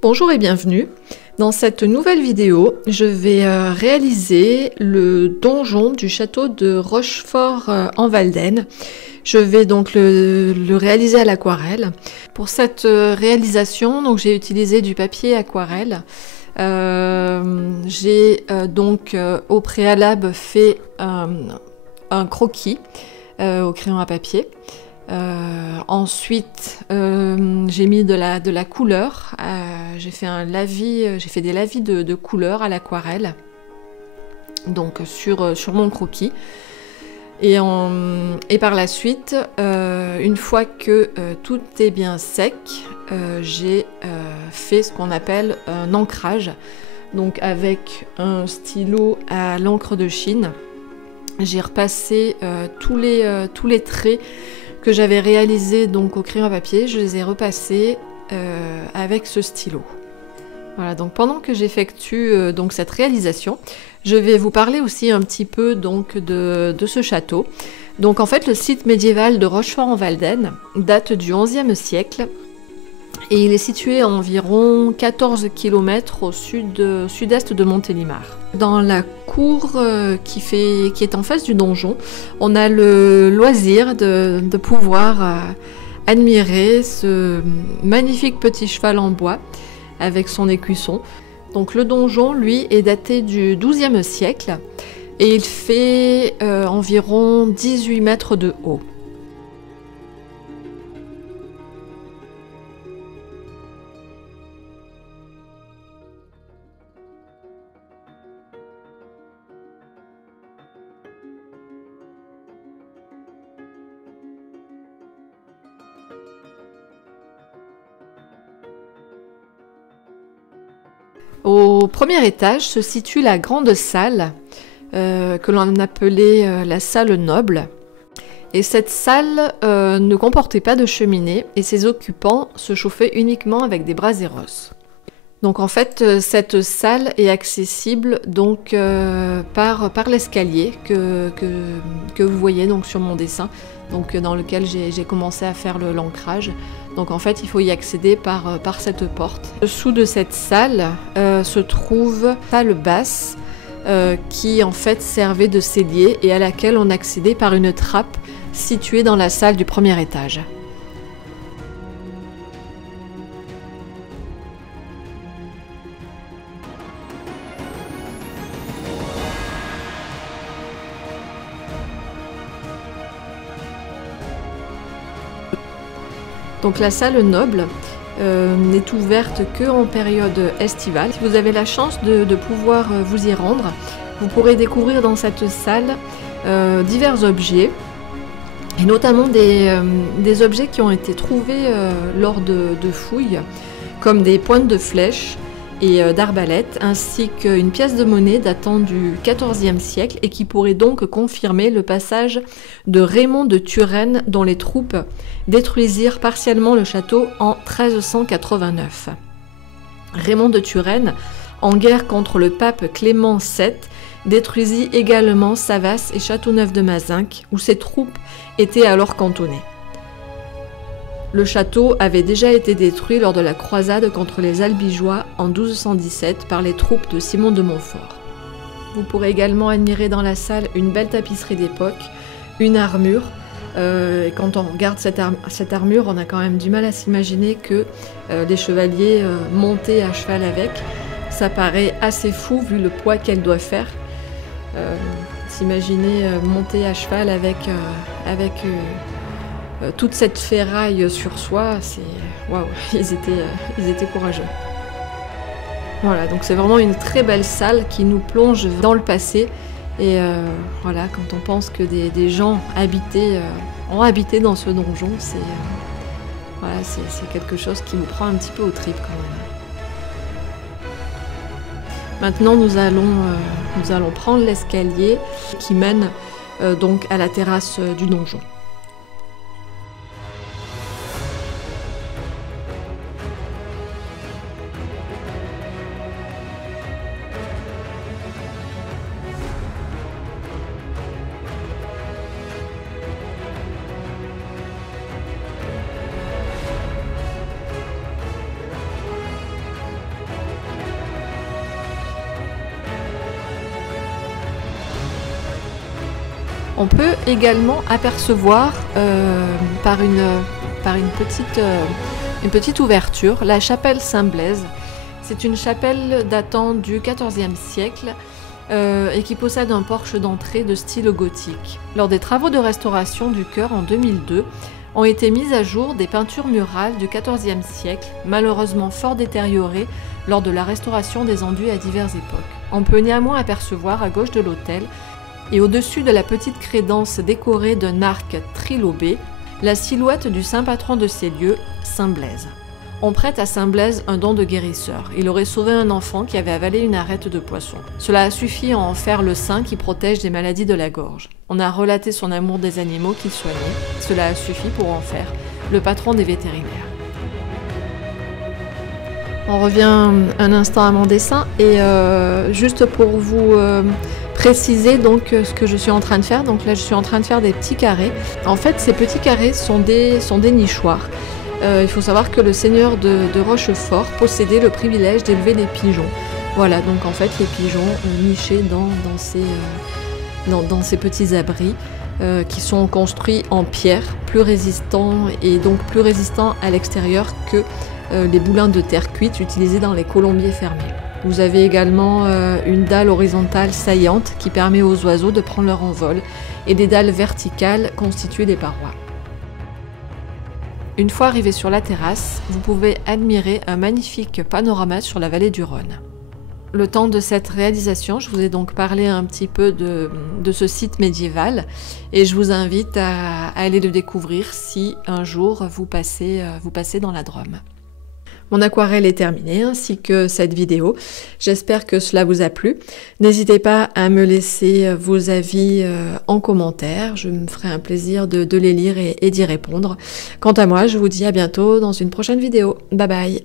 Bonjour et bienvenue. Dans cette nouvelle vidéo, je vais réaliser le donjon du château de Rochefort en Valdaine. Je vais donc le réaliser à l'aquarelle. Pour cette réalisation, donc j'ai utilisé du papier aquarelle. J'ai donc au préalable fait un croquis au crayon à papier. Ensuite, j'ai mis de la couleur. J'ai fait des lavis de couleur à l'aquarelle, donc sur mon croquis. Et par la suite, une fois que tout est bien sec, j'ai fait ce qu'on appelle un ancrage. Donc avec un stylo à l'encre de Chine, j'ai repassé tous les traits que j'avais réalisés donc au crayon à papier, je les ai repassés avec ce stylo. Voilà, donc pendant que j'effectue donc cette réalisation, je vais vous parler aussi un petit peu donc de ce château. Donc en fait, le site médiéval de Rochefort en Valdaine date du XIe siècle et il est situé à environ 14 km au sud-est de Montélimar. Dans la cour qui est en face du donjon, on a le loisir de pouvoir admirer ce magnifique petit cheval en bois avec son écusson. Donc le donjon, lui, est daté du XIIe siècle et il fait environ 18 mètres de haut. Au premier étage se situe la grande salle que l'on appelait la salle noble. Et cette salle ne comportait pas de cheminée et ses occupants se chauffaient uniquement avec des braseros. Donc en fait, cette salle est accessible donc par l'escalier que vous voyez donc sur mon dessin, donc dans lequel j'ai commencé à faire l'ancrage. Donc en fait, il faut y accéder par cette porte. Dessous de cette salle se trouve la salle basse qui en fait servait de cellier et à laquelle on accédait par une trappe située dans la salle du premier étage. Donc la salle noble n'est ouverte qu'en période estivale. Si vous avez la chance de pouvoir vous y rendre, vous pourrez découvrir dans cette salle divers objets, et notamment des objets qui ont été trouvés lors de fouilles, comme des pointes de flèches et d'arbalètes, ainsi qu'une pièce de monnaie datant du XIVe siècle et qui pourrait donc confirmer le passage de Raymond de Turenne dont les troupes détruisirent partiellement le château en 1389. Raymond de Turenne, en guerre contre le pape Clément VII, détruisit également Savas et Châteauneuf de Mazinques, où ses troupes étaient alors cantonnées. Le château avait déjà été détruit lors de la croisade contre les Albigeois en 1217 par les troupes de Simon de Montfort. Vous pourrez également admirer dans la salle une belle tapisserie d'époque, une armure. Quand on regarde cette armure, on a quand même du mal à s'imaginer que les chevaliers montaient à cheval avec. Ça paraît assez fou vu le poids qu'elle doit faire. S'imaginer monter à cheval avec toute cette ferraille sur soi, c'est waouh, ils étaient courageux. Voilà, donc c'est vraiment une très belle salle qui nous plonge dans le passé. Et voilà, quand on pense que des gens ont habité dans ce donjon, voilà, c'est quelque chose qui nous prend un petit peu aux tripes quand même. Maintenant, nous allons prendre l'escalier qui mène donc à la terrasse du donjon. On peut également apercevoir par une petite ouverture la chapelle Saint-Blaise. C'est une chapelle datant du XIVe siècle et qui possède un porche d'entrée de style gothique. Lors des travaux de restauration du chœur en 2002, ont été mises à jour des peintures murales du XIVe siècle, malheureusement fort détériorées lors de la restauration des enduits à diverses époques. On peut néanmoins apercevoir à gauche de l'autel et au-dessus de la petite crédence décorée d'un arc trilobé, la silhouette du saint patron de ces lieux, Saint Blaise. On prête à Saint Blaise un don de guérisseur. Il aurait sauvé un enfant qui avait avalé une arête de poisson. Cela a suffi à en faire le saint qui protège des maladies de la gorge. On a relaté son amour des animaux qu'il soignait. Cela a suffi pour en faire le patron des vétérinaires. On revient un instant à mon dessin et juste pour vous préciser donc ce que je suis en train de faire. Donc là, je suis en train de faire des petits carrés. En fait, ces petits carrés sont des nichoirs. Il faut savoir que le seigneur de Rochefort possédait le privilège d'élever des pigeons. Voilà, donc en fait les pigeons nichés dans ces petits abris qui sont construits en pierre, plus résistants et donc plus résistants à l'extérieur que les boulins de terre cuite utilisés dans les colombiers fermés. Vous avez également une dalle horizontale saillante qui permet aux oiseaux de prendre leur envol et des dalles verticales constituées des parois. Une fois arrivé sur la terrasse, vous pouvez admirer un magnifique panorama sur la vallée du Rhône. Le temps de cette réalisation, je vous ai donc parlé un petit peu de ce site médiéval et je vous invite à aller le découvrir si un jour vous passez dans la Drôme. Mon aquarelle est terminée, ainsi que cette vidéo. J'espère que cela vous a plu. N'hésitez pas à me laisser vos avis en commentaire. Je me ferai un plaisir de les lire et d'y répondre. Quant à moi, je vous dis à bientôt dans une prochaine vidéo. Bye bye!